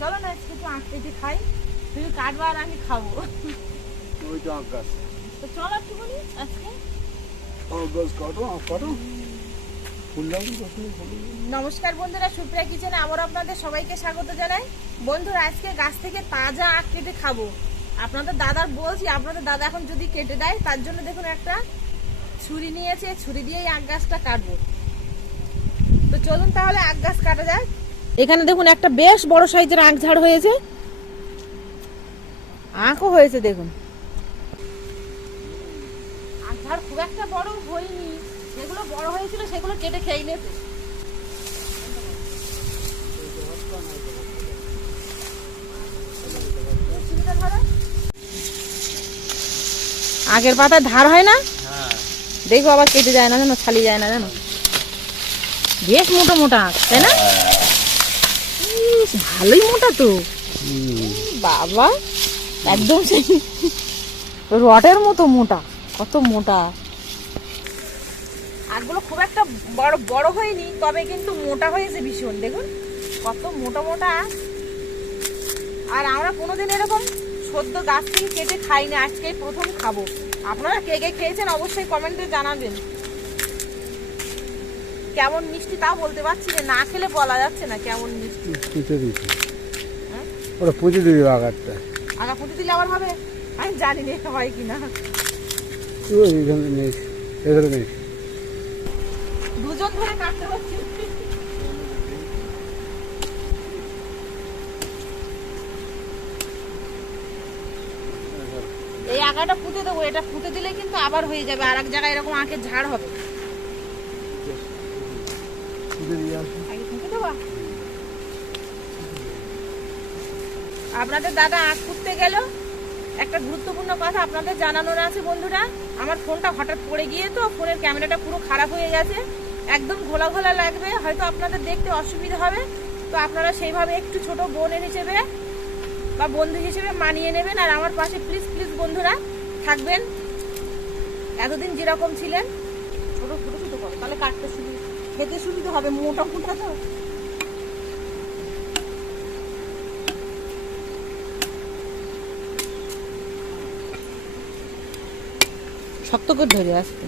চলো না আজকে একটু আখ কেটে খাই, তুমি কাটবা আর আমি খাবো। ওই তো আখ গাছ। তো চলো একটুখানি আজকে। আখ গাছ কাটো, আখ কাটো। ফুল লাগবে কখনো ফুল। নমস্কার বন্ধুরা, সুপ্রিয়া কিচেনে আবার আপনাদের সবাইকে স্বাগত জানাই। বন্ধুরা আজকে গাছ থেকে তাজা আখ কেটে খাবো। আপনাদের দাদার বলছি, আপনাদের দাদা এখন যদি কেটে দেয়, তার জন্য দেখুন একটা ছুরি নিয়েছে, ছুরি দিয়েই আখ গাছটা কাটবো। তো চলুন তাহলে আখ গাছ কাটা যাক। এখানে দেখুন একটা বেশ বড় সাইজের আখ ঝাড় হয়েছে, আখও হয়েছে দেখুন। আখ ঝাড় খুব একটা বড় হয়নি, যেগুলো বড় হয়েছিল সেগুলো কেটে খেয়ে নিয়েছে। আগের পাতায় ধার হয় না, দেখো আবার কেটে যায় না জানো, ছালি যায় না জানো। বেশ মোটা মোটা আখ, তাই না? ইস, ভালোই মোটা তো বাবা, একদম সেই রডের মতো মোটা। কত মোটা আখগুলো, খুব একটা বড় বড় হয়নি, তবে কিন্তু মোটা হয়েছে ভীষণ। দেখুন কত মোটা মোটা আখ। আর আমরা কোনোদিন এরকম সদ্য গাছ থেকে কেটে খাইনি, আজকেই প্রথম খাবো। আপনারা কে কে খেয়েছেন অবশ্যই কমেন্টে জানাবেন। কেমন মিষ্টি তাও বলতে পারছি না, না খেলে বলা যাচ্ছে না কেমন মিষ্টি। পুঁতে দিয়েছি, ওরা পুঁতে দিবি আগারটা। আগা পুঁতে দিলে আবার হবে, আমি জানি না এটা হয় কিনা। এইখানে নেই, এখানে নেই। দুজন ধরে কাটতে পারছি। এই আগাটা পুঁতে দেবো, এটা পুঁতে দিলে কিন্তু আবার হয়ে যাবে, আর এক জায়গায় এরকম আখের ঝাড় হবে। আগে পুঁতে দেবো। আপনাদের দাদা আখ পুঁততে গেল, একটা গুরুত্বপূর্ণ কথা আপনাদের জানানোর আছে বন্ধুরা। আমার ফোনটা হঠাৎ পড়ে গিয়ে তো ফোনের ক্যামেরাটা পুরো খারাপ হয়ে গেছে, একদম ঘোলা ঘোলা লাগবে, হয়তো আপনাদের দেখতে অসুবিধা হবে। তো আপনারা সেইভাবে একটু ছোট বোনের হিসেবে বা বন্ধু হিসেবে মানিয়ে নেবেন, আর আমার পাশে প্লিজ প্লিজ বন্ধুরা থাকবেন। এতদিন যেরকম ছিলেন, ছোট ছোট ছোট করো, তাহলে কাটতে সুবিধা, খেতে সুবিধা হবে। মোটা মোটা তো শক্ত করে ধরে আসতে,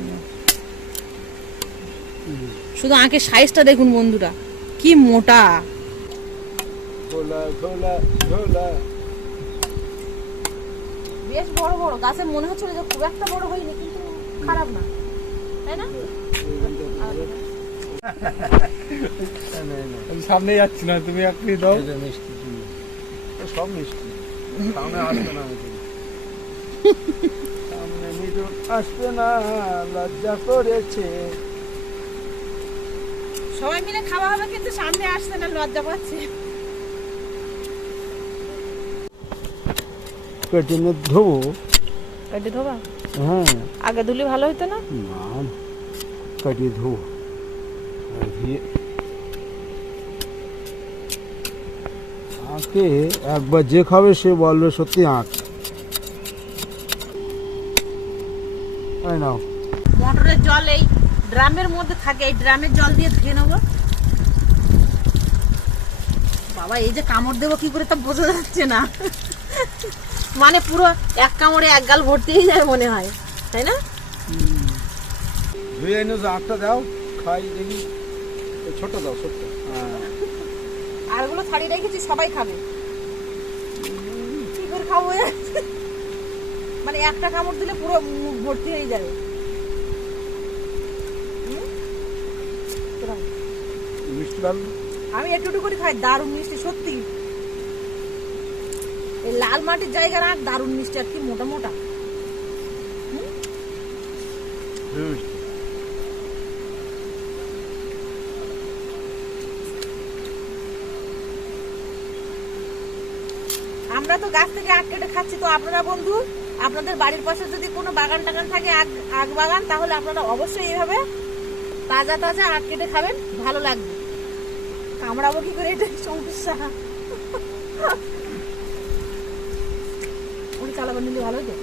শুধু আঁকের সাইজটা দেখুন বন্ধুরা, কি মোটা। বেশ বড় বড় গাছে, মনে হচ্ছিল যে খুব একটা বড় হয়নি, কিন্তু খারাপ না, তাই না? আমি সামনে যাচ্ছি না, তুমি একটু দাও। মিষ্টি সব মিষ্টি, সামনে আসবে না, সামনে মিঠুন আসবে না, লজ্জা করেছে। সবাই মিলে খাওয়া হবে, কিন্তু সামনে আসছে না, লজ্জা পাচ্ছে। কেটে ধোবো, কেটে ধোবা? হ্যাঁ আগে ধুলে ভালো হতো না? না, কেটে ধোবো। আঁকে একবার যে খাবে সে বলবে সত্যি আঁক। তাই নাও, মোটরের জল এই ড্রামের মধ্যে থাকে, এই ড্রামের জল দিয়ে ধুয়ে নেবো। বাবা, এই যে কামড় দেবো কি করে তা বোঝা যাচ্ছে না, মানে পুরো এক কামড়ে এক গাল ভর্তি হয়ে যায় মনে হয়, তাই না? ধুয়ে এনে আঁকটা দাও, খাই দেখি। ছোট দাও, ছোট। আর ওগুলো ছাড়িয়ে রেখেছি, সবাই খাবে, কি করে খাবো? মানে একটা কামড় দিলে পুরো মুখ ভর্তি হয়ে যাবে। মিষ্টি ভালো, আমি একটু একটু করে খাই, দারুণ মিষ্টি সত্যি। এই লাল মাটির জায়গার আখ দারুণ মিষ্টি, আর কি মোটা মোটা। আমরা তো গাছ থেকে আখ কেটে খাচ্ছি, তো আপনারা বন্ধু, আপনাদের বাড়ির পাশে যদি কোনো বাগান টাগান থাকে, আখ বাগান, তাহলে আপনারা অবশ্যই এইভাবে তাজা তাজা আখ কেটে খাবেন, ভালো লাগবে। কামড়াবো কি করে, এটাই সমস্যা। ওই কালাবার নিলে ভালো হতো।